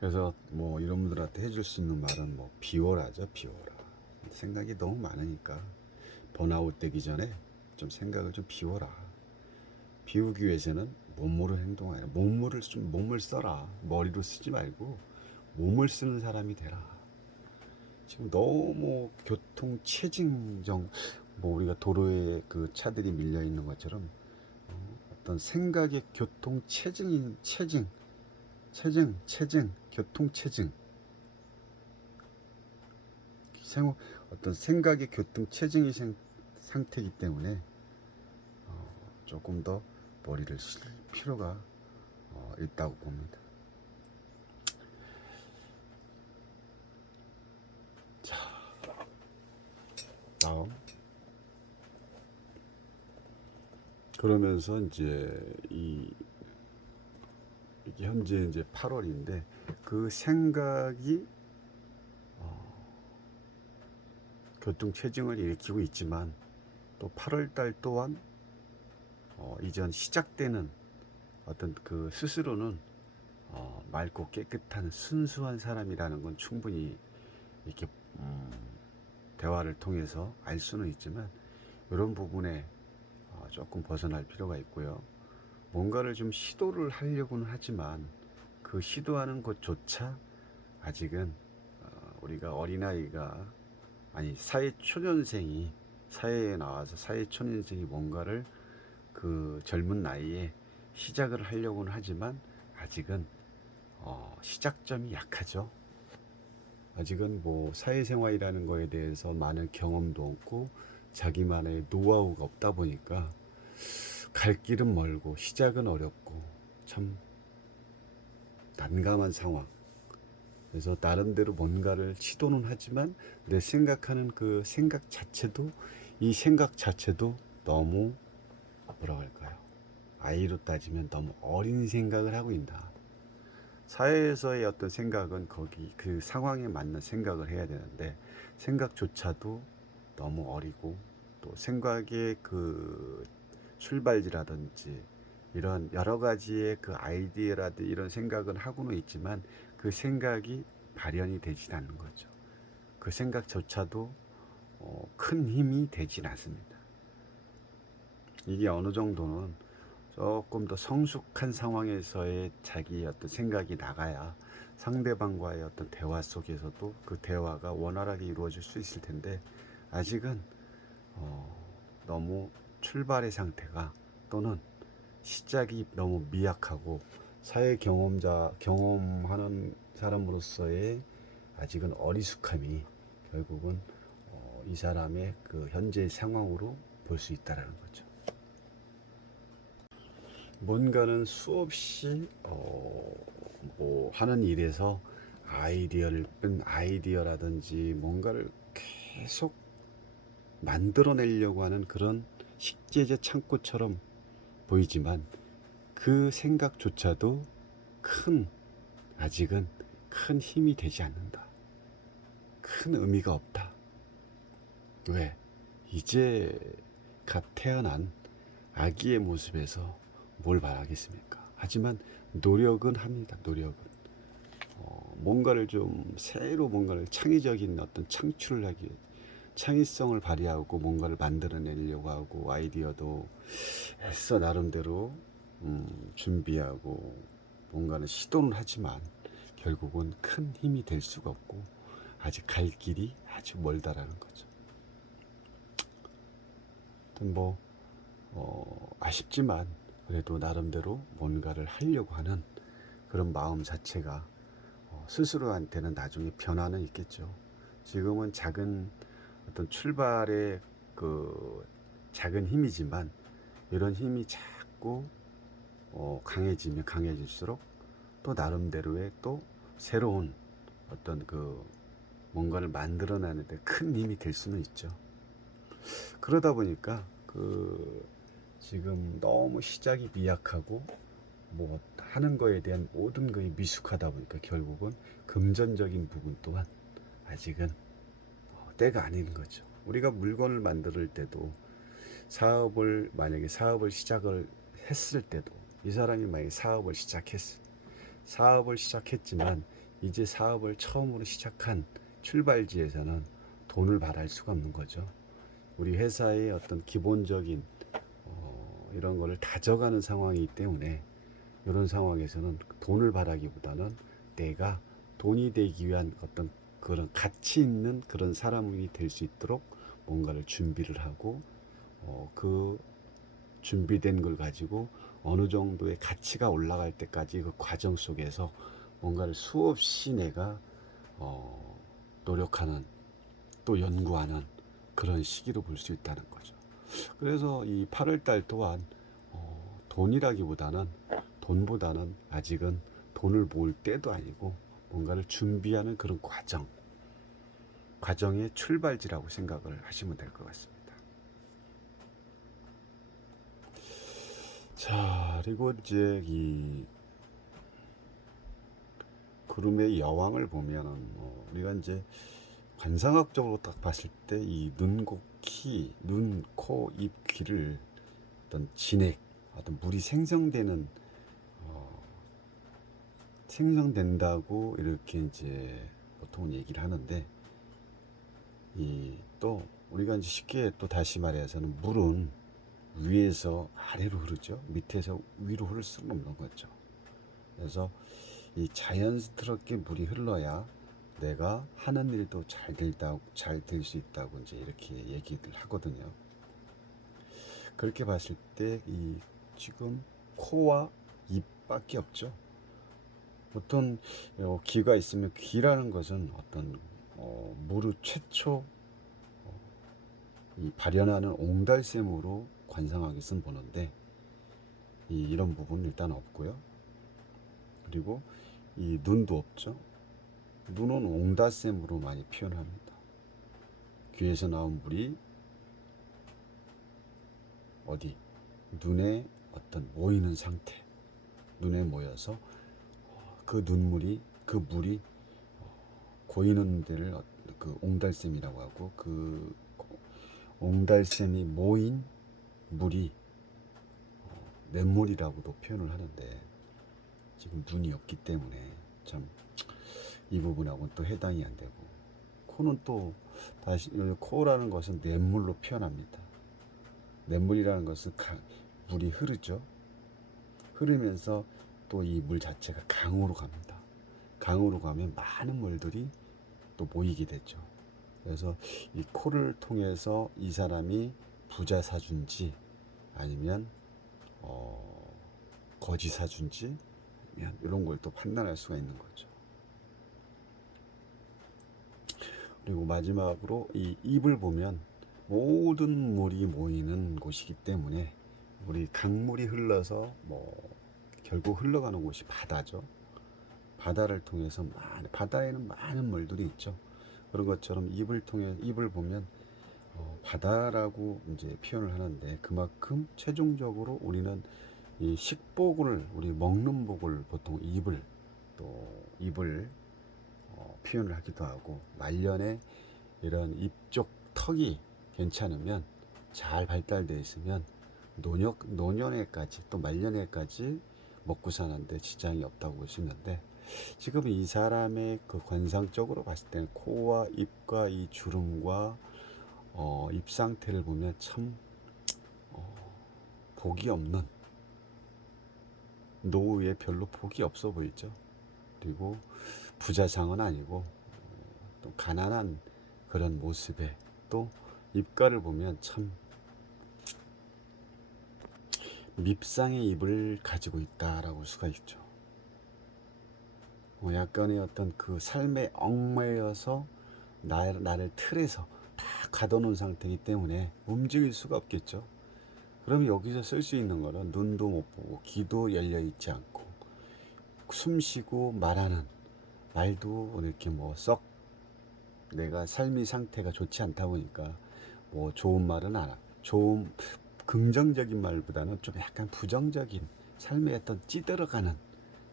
그래서 뭐 이런 분들한테 해줄 수 있는 말은 뭐 비워라죠. 비워라. 생각이 너무 많으니까 번아웃 되기 전에 좀 생각을 좀 비워라. 비우기 위해서는 몸으로 행동하라. 몸을 써라. 머리로 쓰지 말고 몸을 쓰는 사람이 되라. 지금 너무 교통 체증정, 뭐 우리가 도로에 그 차들이 밀려 있는 것처럼 어떤 생각의 교통 체증, 교통 체증, 어떤 생각의 교통 체증이 상태이기 때문에 조금 더 머리를 쓸 필요가 있다고 봅니다. 자, 다음. 그러면서 이제 이게 현재 이제 8월인데 그 생각이 교통체증을 일으키고 있지만 또 8월 달 또한 이전 시작되는 어떤 그 스스로는 맑고 깨끗한 순수한 사람이라는 건 충분히 이렇게 대화를 통해서 알 수는 있지만 이런 부분에 조금 벗어날 필요가 있고요. 뭔가를 좀 시도를 하려고는 하지만 그 시도하는 것조차 아직은 우리가 어린아이가 아니 사회초년생이 사회에 나와서 사회초년생이 뭔가를 그 젊은 나이에 시작을 하려고는 하지만 아직은 시작점이 약하죠. 아직은 뭐 사회생활이라는 거에 대해서 많은 경험도 없고 자기만의 노하우가 없다 보니까 갈 길은 멀고 시작은 어렵고 참 난감한 상황. 그래서 나름대로 뭔가를 시도는 하지만 내 생각하는 그 생각 자체도 이 생각 자체도 너무 뭐라고 할까요? 아이로 따지면 너무 어린 생각을 하고 있다. 사회에서의 어떤 생각은 거기 그 상황에 맞는 생각을 해야 되는데 생각조차도 너무 어리고 또 생각의 그 출발지라든지 이런 여러 가지의 그 아이디어라든지 이런 생각은 하고는 있지만 그 생각이 발현이 되지 않는 거죠. 그 생각조차도 큰 힘이 되진 않습니다. 이게 어느 정도는 조금 더 성숙한 상황에서의 자기의 어떤 생각이 나가야 상대방과의 어떤 대화 속에서도 그 대화가 원활하게 이루어질 수 있을 텐데 아직은 너무 출발의 상태가 또는 시작이 너무 미약하고 사회 경험하는 사람으로서의 아직은 어리숙함이 결국은 이 사람의 그 현재 상황으로 볼 수 있다라는 거죠. 뭔가는 수없이 뭐 하는 일에서 아이디어라든지 뭔가를 계속 만들어내려고 하는 그런 식재재 창고처럼 보이지만 그 생각조차도 큰 아직은 큰 힘이 되지 않는다. 큰 의미가 없다. 왜? 이제 갓 태어난 아기의 모습에서 뭘 바라겠습니까? 하지만 노력은 합니다. 노력은 뭔가를 좀 새로 뭔가를 창의적인 어떤 창출을 하기 창의성을 발휘하고 뭔가를 만들어내려고 하고 아이디어도 애써 나름대로 준비하고 뭔가는 시도는 하지만 결국은 큰 힘이 될 수가 없고 아직 갈 길이 아주 멀다라는 거죠. 뭐 아쉽지만 그래도 나름대로 뭔가를 하려고 하는 그런 마음 자체가 스스로한테는 나중에 변화는 있겠죠. 지금은 작은 어떤 출발의 그 작은 힘이지만 이런 힘이 자꾸 강해지면 강해질수록 또 나름대로의 또 새로운 어떤 그 뭔가를 만들어내는데 큰 힘이 될 수는 있죠. 그러다 보니까 그 지금 너무 시작이 미약하고 뭐 하는 거에 대한 모든 것이 미숙하다 보니까 결국은 금전적인 부분 또한 아직은 때가 아닌 거죠. 우리가 물건을 만들 때도 만약에 사업을 시작을 했을 때도 이 사람이 만약에 사업을 시작했지만 이제 사업을 처음으로 시작한 출발지에서는 돈을 바랄 수가 없는 거죠. 우리 회사의 어떤 기본적인 이런 거를 다져가는 상황이기 때문에 이런 상황에서는 돈을 바라기보다는 내가 돈이 되기 위한 어떤 그런 가치 있는 그런 사람이 될 수 있도록 뭔가를 준비를 하고 그 준비된 걸 가지고 어느 정도의 가치가 올라갈 때까지 그 과정 속에서 뭔가를 수없이 내가 노력하는 또 연구하는 그런 시기로 볼 수 있다는 거죠. 그래서 이 8월 달 또한 돈보다는 아직은 돈을 모을 때도 아니고 뭔가를 준비하는 그런 과정의 출발지라고 생각을 하시면 될 것 같습니다. 자, 그리고 이제 이 구름의 여왕을 보면은 우리가 이제 관상학적으로 딱 봤을 때 이 눈, 코, 입, 귀를 어떤 진액, 어떤 물이 생성된다고 이렇게 이제 보통 얘기를 하는데 이 또 우리가 이제 쉽게 또 다시 말해서는 물은 위에서 아래로 흐르죠. 밑에서 위로 흐를 수는 없는 거죠. 그래서 이 자연스럽게 물이 흘러야 내가 하는 일도 잘 될 수 있다고 이제 이렇게 얘기를 하거든요. 그렇게 봤을 때 이 지금 코와 입밖에 없죠. 보통 귀가 있으면 귀라는 것은 어떤 무르 최초 이 발현하는 옹달샘으로 관상학에서는 보는데 이런 부분은 일단 없고요. 그리고 이 눈도 없죠. 눈은 옹달샘으로 많이 표현합니다. 귀에서 나온 물이 어디 눈에 어떤 모이는 상태, 눈에 모여서 그 물이 고이는 데를 그 옹달샘이라고 하고 그 옹달샘이 모인 물이 냇물이라고도 표현을 하는데 지금 눈이 없기 때문에 참 이 부분하고는 또 해당이 안 되고 코는 또 다시 코라는 것은 냇물로 표현합니다. 냇물이라는 것은 물이 흐르죠. 흐르면서 또 이 물 자체가 강으로 갑니다. 강으로 가면 많은 물들이 또 모이게 되죠. 그래서 이 코를 통해서 이 사람이 부자 사준지 아니면 거지 사준지 이런 걸 또 판단할 수가 있는 거죠. 그리고 마지막으로 이 입을 보면 모든 물이 모이는 곳이기 때문에 우리 강물이 흘러서 결국 흘러가는 곳이 바다죠. 바다를 통해서 바다에는 많은 물들이 있죠. 그런 것처럼 입을 보면 바다라고 이제 표현을 하는데 그만큼 최종적으로 우리는 이 식복을 우리 먹는 복을 보통 입을 표현을 하기도 하고 말년에 이런 입 쪽 턱이 괜찮으면 잘 발달되어 있으면 노년에까지 또 말년에까지 먹고 사는데 지장이 없다고 볼 수 있는데 지금 이 사람의 그 관상적으로 봤을 때는 코와 입과 이 주름과 입 상태를 보면 참 복이 없는 노후에 별로 복이 없어 보이죠. 그리고 부자상은 아니고 또 가난한 그런 모습에 또 입가를 보면 참 밉상의 입을 가지고 있다라고 볼 수가 있죠. 약간의 어떤 그 삶에 얽매여서 나를 틀에서 다 가둬놓은 상태이기 때문에 움직일 수가 없겠죠. 그럼 여기서 쓸 수 있는 거는 눈도 못 보고 귀도 열려 있지 않고 숨 쉬고 말하는 말도 이렇게 썩 내가 삶의 상태가 좋지 않다 보니까 좋은 말은 안 하고 좋은 긍정적인 말보다는 좀 약간 부정적인 삶에 어떤 찌들어가는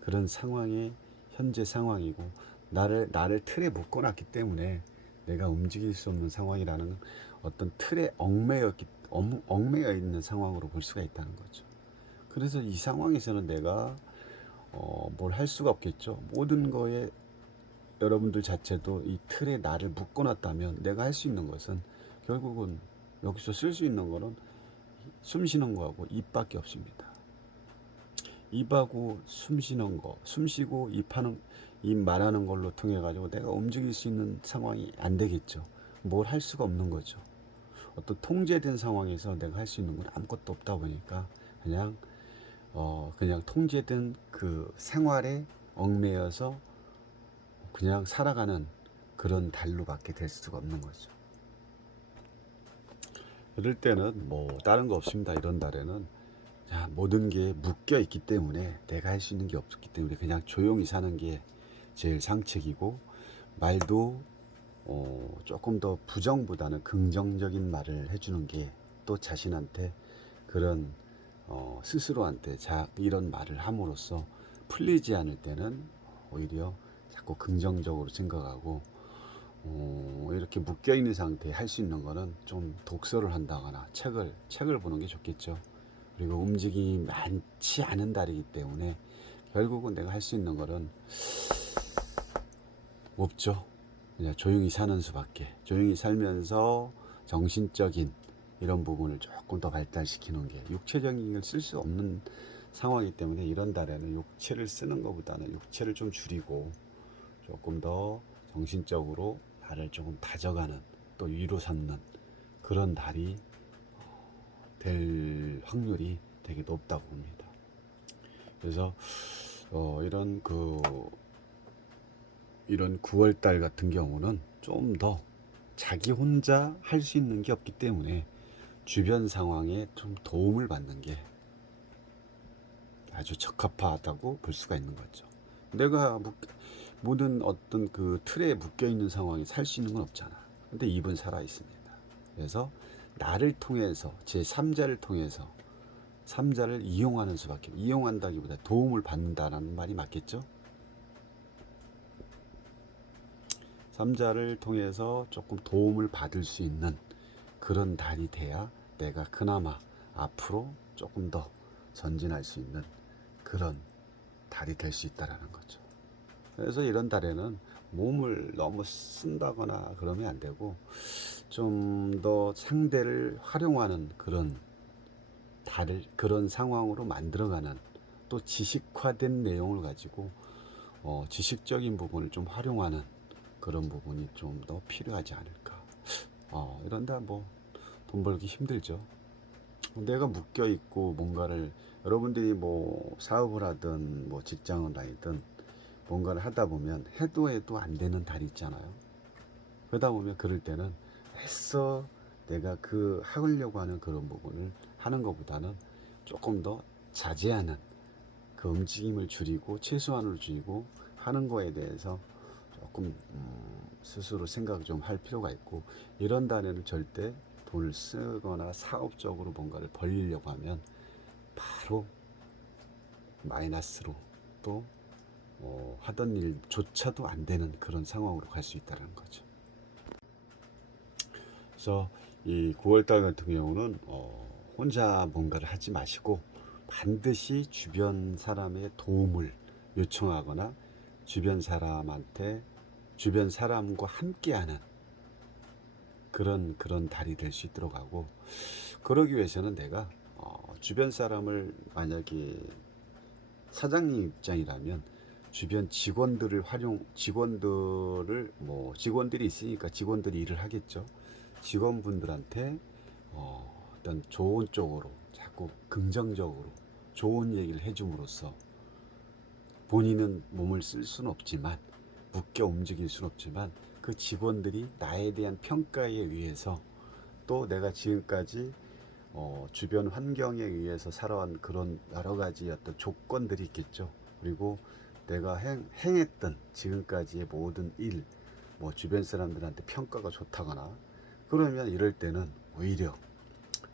그런 상황의 현재 상황이고 나를 틀에 묶어놨기 때문에 내가 움직일 수 없는 상황이라는 어떤 틀에 얽매여 있는 상황으로 볼 수가 있다는 거죠. 그래서 이 상황에서는 내가 뭘 할 수가 없겠죠. 모든 거에 여러분들 자체도 이 틀에 나를 묶어놨다면 내가 할 수 있는 것은 결국은 여기서 쓸 수 있는 거는 숨 쉬는 거하고 입밖에 없습니다. 입하고 숨 쉬는 거, 숨 쉬고 입 말하는 걸로 통해 가지고 내가 움직일 수 있는 상황이 안 되겠죠. 뭘 할 수가 없는 거죠. 어떤 통제된 상황에서 내가 할 수 있는 건 아무것도 없다 보니까 그냥 통제된 그 생활에 얽매여서 그냥 살아가는 그런 달로밖에 될 수가 없는 거죠. 그럴 때는 뭐 다른 거 없습니다. 이런 달에는 자, 모든 게 묶여 있기 때문에 내가 할 수 있는 게 없기 때문에 그냥 조용히 사는 게 제일 상책이고, 말도 조금 더 부정보다는 긍정적인 말을 해주는 게 또 자신한테 그런 스스로한테 이런 말을 함으로써 풀리지 않을 때는 오히려 자꾸 긍정적으로 생각하고, 이렇게 묶여 있는 상태에 할 수 있는 거는 좀 독서를 한다거나 책을 보는 게 좋겠죠. 그리고 움직임이 많지 않은 달이기 때문에 결국은 내가 할 수 있는 거는 없죠. 그냥 조용히 사는 수밖에. 조용히 살면서 정신적인 이런 부분을 조금 더 발달시키는 게, 육체적인 걸 쓸 수 없는 상황이기 때문에 이런 달에는 육체를 쓰는 것보다는 육체를 좀 줄이고 조금 더 정신적으로 나를 조금 다져가는, 또 위로 삼는 그런 달이 될 확률이 되게 높다고 봅니다. 그래서 이런 9월달 같은 경우는 좀 더 자기 혼자 할 수 있는 게 없기 때문에 주변 상황에 좀 도움을 받는 게 아주 적합하다고 볼 수가 있는 거죠. 내가 모든 어떤 그 틀에 묶여 있는 상황에 살 수 있는 건 없잖아. 근데 입은 살아 있습니다. 그래서 나를 통해서, 제 3자를 통해서 3자를 이용하는 수밖에, 이용한다기보다 도움을 받는다라는 말이 맞겠죠? 3자를 통해서 조금 도움을 받을 수 있는 그런 달이 돼야 내가 그나마 앞으로 조금 더 전진할 수 있는 그런 달이 될 수 있다라는 거죠. 그래서 이런 달에는 몸을 너무 쓴다거나 그러면 안 되고 좀 더 상대를 활용하는 그런 상황으로 만들어가는, 또 지식화된 내용을 가지고 지식적인 부분을 좀 활용하는 그런 부분이 좀 더 필요하지 않을까. 이런데 뭐 돈 벌기 힘들죠. 내가 묶여 있고 뭔가를, 여러분들이 뭐 사업을 하든 뭐 직장을 다니든 뭔가를 하다 보면 해도 안 되는 달이 있잖아요. 그러다 보면 그럴 때는 했어, 내가 하려고 하는 그런 부분을 하는 것보다는 조금 더 자제하는, 그 움직임을 줄이고 최소한으로 줄이고 하는 거에 대해서 조금 스스로 생각을 좀 할 필요가 있고, 이런 달에는 절대 돈을 쓰거나 사업적으로 뭔가를 벌리려고 하면 바로 마이너스로, 또 하던 일조차도 안 되는 그런 상황으로 갈 수 있다는 거죠. 그래서 이 9월달 같은 경우는 혼자 뭔가를 하지 마시고 반드시 주변 사람의 도움을 요청하거나 주변 사람과 함께하는 그런 달이 될 수 있도록 하고, 그러기 위해서는 내가 주변 사람을, 만약에 사장님 입장이라면 주변 직원들이 있으니까 직원들이 일을 하겠죠. 직원분들한테 어떤 좋은 쪽으로 자꾸 긍정적으로 좋은 얘기를 해줌으로써, 본인은 몸을 쓸 수는 없지만, 묶여 움직일 수는 없지만, 그 직원들이 나에 대한 평가에 의해서, 또 내가 지금까지 주변 환경에 의해서 살아온 그런 여러 가지 어떤 조건들이 있겠죠. 그리고 내가 행했던 지금까지의 모든 일, 뭐 주변 사람들한테 평가가 좋다거나 그러면, 이럴 때는 오히려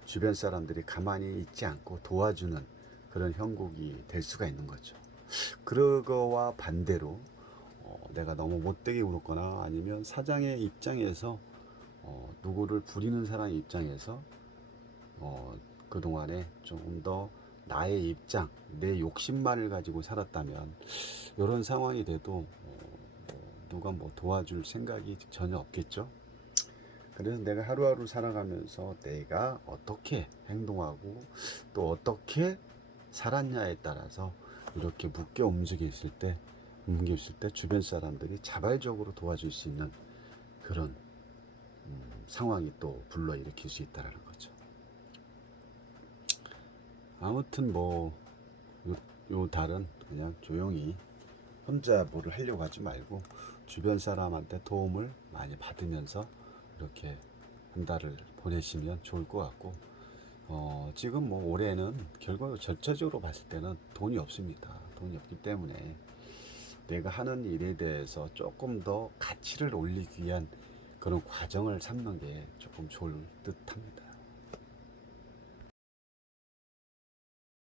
주변 사람들이 가만히 있지 않고 도와주는 그런 형국이 될 수가 있는 거죠. 그거와 반대로 내가 너무 못되게 굴었거나 아니면 사장의 입장에서 누구를 부리는 사람의 입장에서 그동안에 조금 더 나의 내 욕심만을 가지고 살았다면, 이런 상황이 돼도 누가 뭐 도와줄 생각이 전혀 없겠죠. 그래서 내가 하루하루 살아가면서 내가 어떻게 행동하고 또 어떻게 살았냐에 따라서 이렇게 움직였을 때 주변 사람들이 자발적으로 도와줄 수 있는 그런 상황이 또 불러일으킬 수 있다는 거죠. 아무튼 뭐 요 달은 그냥 조용히 혼자 뭐를 하려고 하지 말고 주변 사람한테 도움을 많이 받으면서 이렇게 한 달을 보내시면 좋을 것 같고, 지금 뭐 올해는 결국 전체적으로 봤을 때는 돈이 없습니다. 돈이 없기 때문에 내가 하는 일에 대해서 조금 더 가치를 올리기 위한 그런 과정을 삼는 게 조금 좋을 듯 합니다.